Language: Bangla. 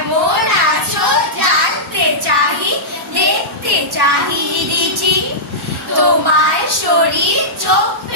কেমন আছো জানতে চাহি দেখতে চাহি দিছি তোমার শরীর চোখ